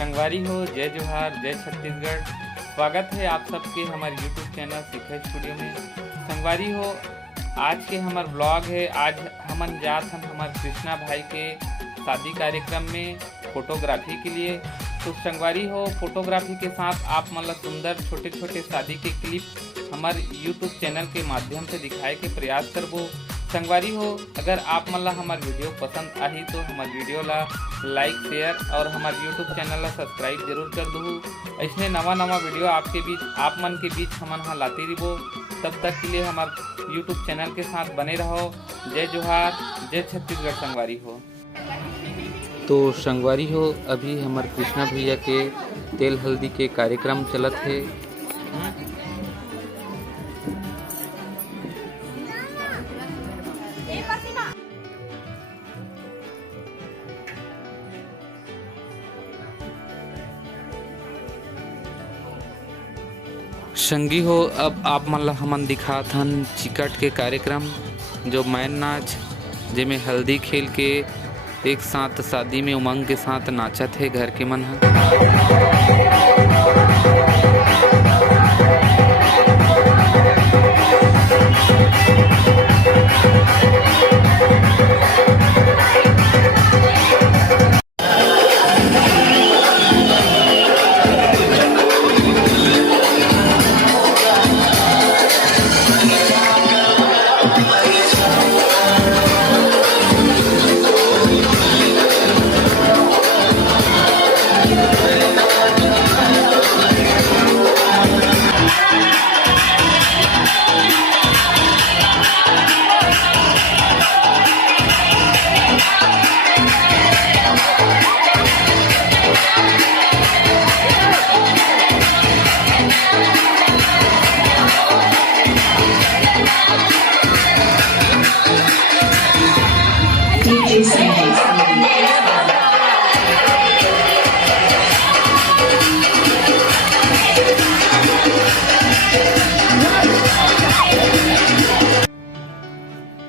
संगवारी हो, जय जोहार, जय छत्तीसगढ़। स्वागत है आप सबके हमारे YouTube चैनल सीखा स्टूडियो में। संगवारी हो, आज के हमार ब्लॉग है। आज हमन जात हम हमारे कृष्णा भाई के शादी कार्यक्रम में फोटोग्राफी के लिए। तो संगवारी हो, फोटोग्राफी के साथ आप मतलब सुंदर छोटे छोटे शादी के क्लिप हमारे YouTube चैनल के माध्यम से दिखाए के प्रयास करबो। संगवारी हो, अगर आप मतलब हमारे वीडियो पसंद आई तो हमारे वीडियो ला लाइक शेयर और हमारे YouTube चैनल ला सब्सक्राइब जरूर कर दो। ऐसे नवा वीडियो आपके बीच आप मन के बीच हमन हाँ लाते रहो। तब तक के लिए हमारे YouTube चैनल के साथ बने रहो। जय जोहार, जय छत्तीसगढ़। संगवारी हो तो संगवारी हो, अभी हमारे कृष्णा भैया के तेल हल्दी के कार्यक्रम चलत है। संगी हो, अब आप मतलब हमन दिखात हन चिकट के कार्यक्रम जो मैन नाच, जेमे हल्दी खेल के एक साथ शादी में उमंग के साथ नाचत है घर के मन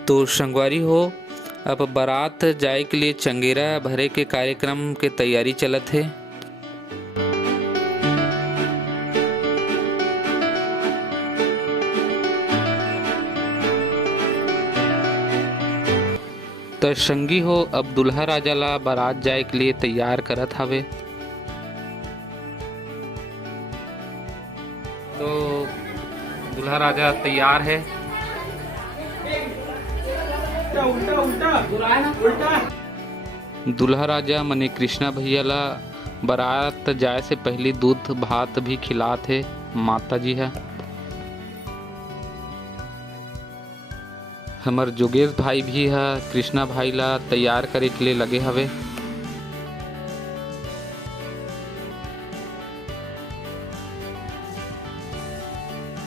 तो संगवारी हो, अब बारात जाए के लिए चंगेरा भरे के कार्यक्रम के तैयारी चलत है। तो संगी हो, अब दुल्हा राजा ला बारात जाए के लिए तैयार करत हवे। तो दुल्हा राजा तैयार है। दुल्हा राजा मने कृष्णा भैया ला बारात जाए से पहले दूध भात भी खिलात है माता जी है। हमार जोगेश भाई भी है कृष्णा भाई ला तैयार करे के लिए लगे हवे।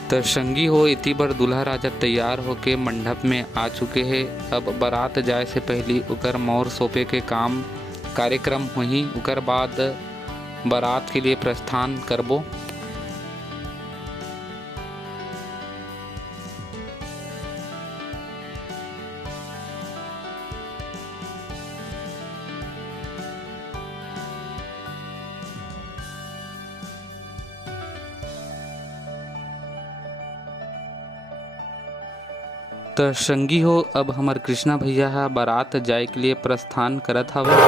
तो संगी हो, इतनी बार दुल्हा राजा तैयार होके मंडप में आ चुके हैं। अब बारात जाए से पहले उकर मोर सोपे के काम कार्यक्रम हुई, उकर बाद बारात के लिए प्रस्थान करबो। तो संगी हो, अब हमार कृष्णा भैया है बारात जाए के लिए प्रस्थान करत हवे।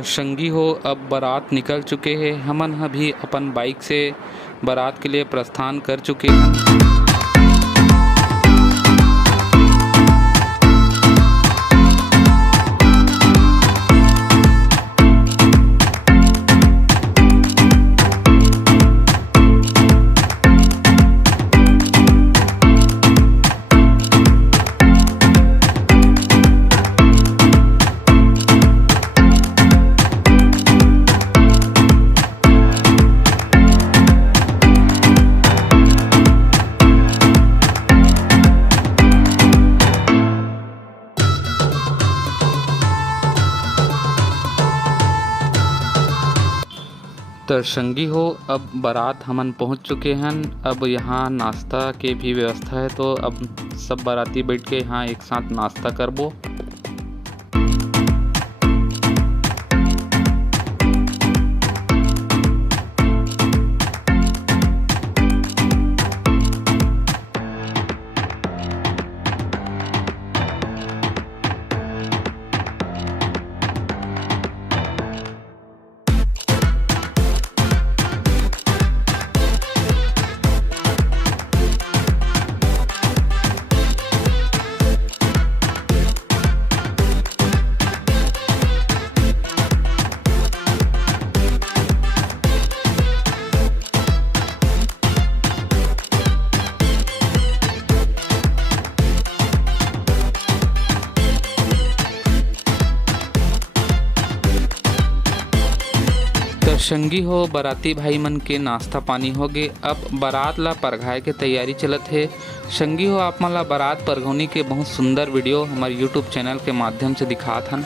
तो संगी हो अब बारात निकल चुके हैं। हमन अभी अपन बाइक से बारात के लिए प्रस्थान कर चुके हैं। तो संगी हो अब बारात हमन पहुंच चुके हैं। अब यहाँ नाश्ता के भी व्यवस्था है, तो अब सब बाराती बैठ के यहाँ एक साथ नाश्ता करबो। तो संगी हो बाराती भाई मन के नाश्ता पानी हो गए। अब बारात ला परघाए के तैयारी चलत है। संगी हो आप मन ला बारात परघौनी के बहुत सुंदर वीडियो हमारे यूट्यूब चैनल के माध्यम से दिखात हन।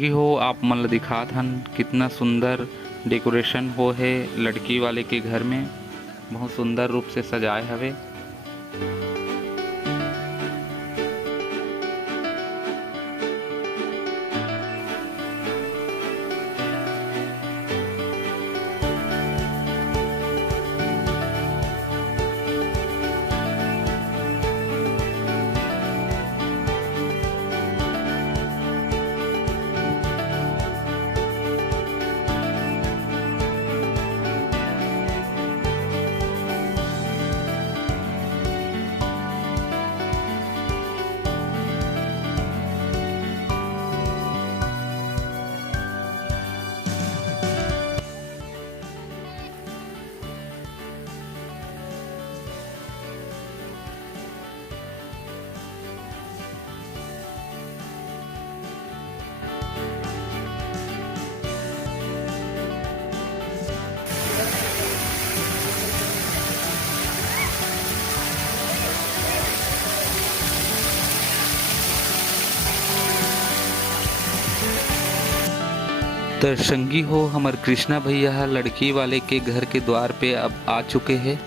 संगी हो आप मन ल दिखात हन कितना सुंदर डेकोरेशन हो है लड़की वाले के घर में, बहुत सुंदर रूप से सजाए हवे। तो संगी हो हमार कृष्णा भैया लड़की वाले के घर के द्वार पे अब आ चुके हैं।